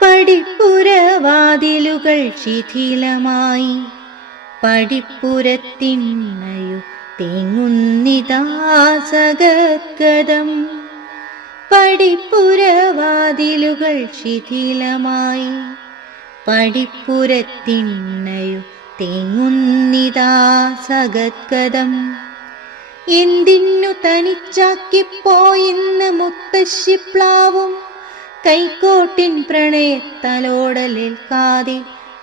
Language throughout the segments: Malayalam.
പടിപ്പുരവാതിലുകൾ ശിഥിലമായി, പടിപ്പുരത്തിണ്ണയു തേങ്ങുന്നിതാ സഗദ്ഗദം. പടിപ്പുരവാതിലുകൾ ശിഥിലമായി, പടിപ്പുരത്തിണ്ണയു തേങ്ങുന്നിതാ സഗദ്ഗദം. എന്തിനു തനിച്ചാക്കിപ്പോയിന്ന് മുത്തശ്ശിപ്ലാവും, കൈക്കോട്ടിൻ പ്രണയത്തലോടലേൽക്കാതെ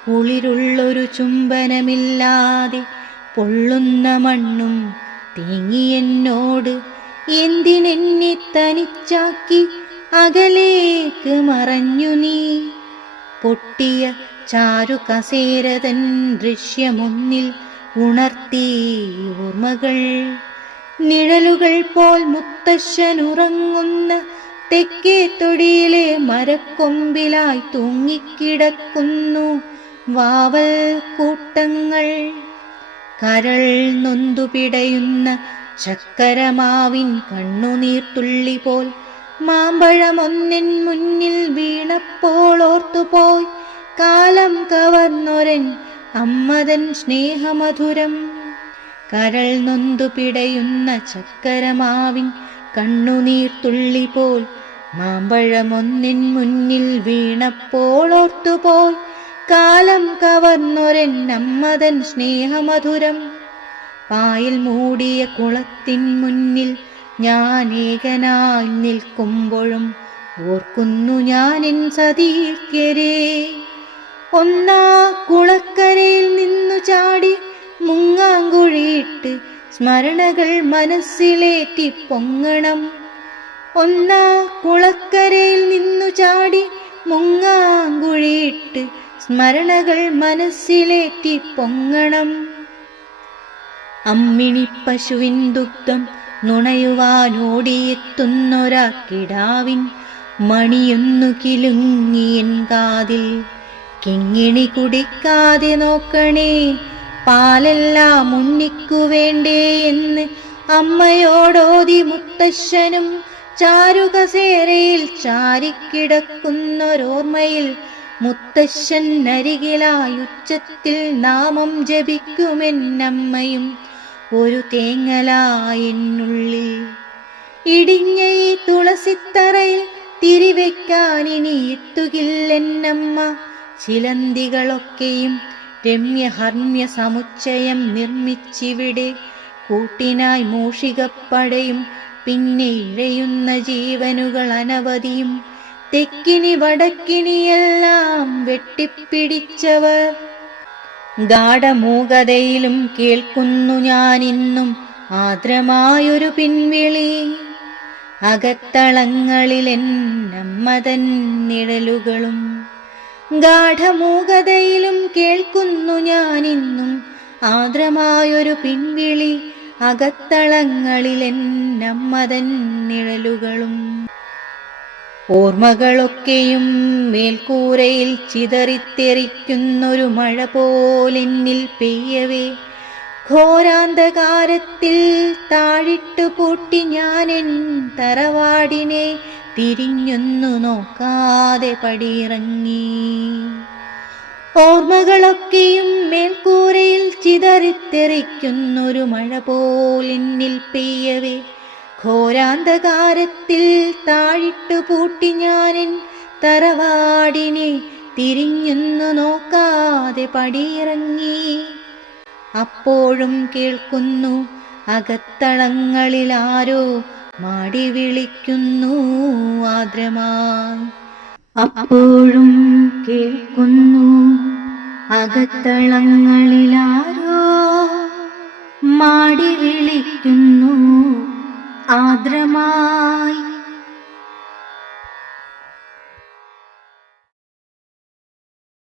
കുളിരുള്ളൊരു ചുംബനമില്ലാതെ പൊള്ളുന്ന മണ്ണും തേങ്ങിയെന്നോട്. എന്തിനെന്നെ തനിച്ചാക്കി അകലേക്ക് മറഞ്ഞു നീ? പൊട്ടിയ ചാരു കസേരതൻ ദൃശ്യമൊന്നിൽ ഉണർത്തി ഓർമ്മകൾ. നിഴലുകൾ പോൽ മുത്തശ്ശനുറങ്ങുന്ന തെക്കേ തൊടിയിലെ മരക്കൊമ്പിലായി തൂങ്ങിക്കിടക്കുന്നു വാവൽ കൂട്ടങ്ങൾ. കരൾ നൊന്തു പിടയുന്ന ചക്കരമാവിൻ കണ്ണുനീർത്തുള്ളി പോൽ മാമ്പഴമൊന്നിൻ മുന്നിൽ വീണപ്പോൾ ഓർത്തുപോയി കാലം കവർന്നൊരൻ അമ്മതൻ സ്നേഹമധുരം. കരൾ നൊന്തു പിടയുന്ന ചക്കരമാവിൻ കണ്ണുനീർത്തുള്ളി പോൽ മാമ്പഴമൊന്നിൻ മുന്നിൽ വീണപ്പോൾ ഓർത്തുപോയി കാലം കവർന്നൊരൻ അമ്മതൻ സ്നേഹമധുരം. പായൽ മൂടിയ കുളത്തിൻ മുന്നിൽ ഞാൻ ഏകനായി നിൽക്കുമ്പോഴും ഓർക്കുന്നു ഞാനെൻ സതീർക്കരെ. ഒന്നാ കുളക്കരയിൽ നിന്നു ചാടി മുങ്ങാങ്കുഴിയിട്ട് സ്മരണകൾ മനസ്സിലേറ്റി പൊങ്ങണം. ഒന്നാ കുളക്കരയിൽ നിന്നു ചാടി മുങ്ങാങ്കുഴിയിട്ട് സ്മരണകൾ മനസ്സിലേറ്റി പൊങ്ങണം. അമ്മിണി പശുവിൻ ദുഗ്ധം നുണയുവാനോടിയെത്തുന്നൊരാ കിടാവിൻ മണിയൊന്നു കിലുങ്ങിയൻ കാതിൽ. കിങ്ങിണി കുടിക്കാതെ നോക്കണേ, പാലെല്ലാം ഉണ്ണിക്കു വേണ്ടേ എന്ന് അമ്മയോടോതി മുത്തശ്ശനും ചാരുകസേരയിൽ ചാരിക്കിടക്കുന്നൊരോർമ്മയിൽ മുത്തശ്ശൻ അരികിലായി ഉച്ചത്തിൽ നാമം ജപിക്കുമെന്നമ്മയും ഒരു തേങ്ങലായെന്നുള്ളിൽ. ഇടിഞ്ഞ ഈ തുളസിത്തറയിൽ തിരിവെക്കാനിനി എത്തുകില്ലെന്നമ്മ. ചിലന്തികളൊക്കെയും രമ്യഹർമ്മ്യ സമുച്ചയം നിർമ്മിച്ചിവിടെ കൂട്ടിനായി മൂഷികപ്പടയും പിന്നെ ഇഴയുന്ന ജീവനുകൾ അനവധിയും. തെക്കിനി വടക്കിനിയെല്ലാം വെട്ടിപ്പിടിച്ചവർ. ഗാഢമൂകതയിലും കേൾക്കുന്നു ഞാനിന്നും ആർദ്രമായൊരു പിൻവിളി. അകത്തളങ്ങളിലെൻ അമ്മതൻ നിഴലുകളും. ഗാഢമൂകതയിലും കേൾക്കുന്നു ഞാനിന്നും ആർദ്രമായൊരു പിൻവിളി. അകത്തളങ്ങളിലെൻ അമ്മതൻ നിഴലുകളും. ഓർമ്മകളൊക്കെയും മേൽക്കൂരയിൽ ചിതറിത്തെറിക്കുന്നൊരു മഴ പോലെന്നിൽ പെയ്യവേ, ഘോരാന്ധകാരത്തിൽ താഴിട്ടു പൂട്ടി ഞാനെൻ തറവാടിനെ തിരിഞ്ഞൊന്നു നോക്കാതെ പടിയിറങ്ങി. ഓർമ്മകളൊക്കെയും മേൽക്കൂരയിൽ ചിതറിത്തെറിക്കുന്നൊരു മഴ പോലെന്നിൽ പെയ്യവേ, ഘോരാന്ധകാരത്തിൽ താഴിട്ടു പൂട്ടി ഞാനെൻ തറവാടിനെ തിരിഞ്ഞൊന്നു നോക്കാതെ പടിയിറങ്ങി. അപ്പോഴും കേൾക്കുന്നു അകത്തളങ്ങളിൽ ആരോ മാടി വിളിക്കുന്നു ആർദ്രമായി. അപ്പോഴും കേൾക്കുന്നു അകത്തളങ്ങളിൽ ആരോ മാടി വിളിക്കുന്നു ആർദ്രമായി.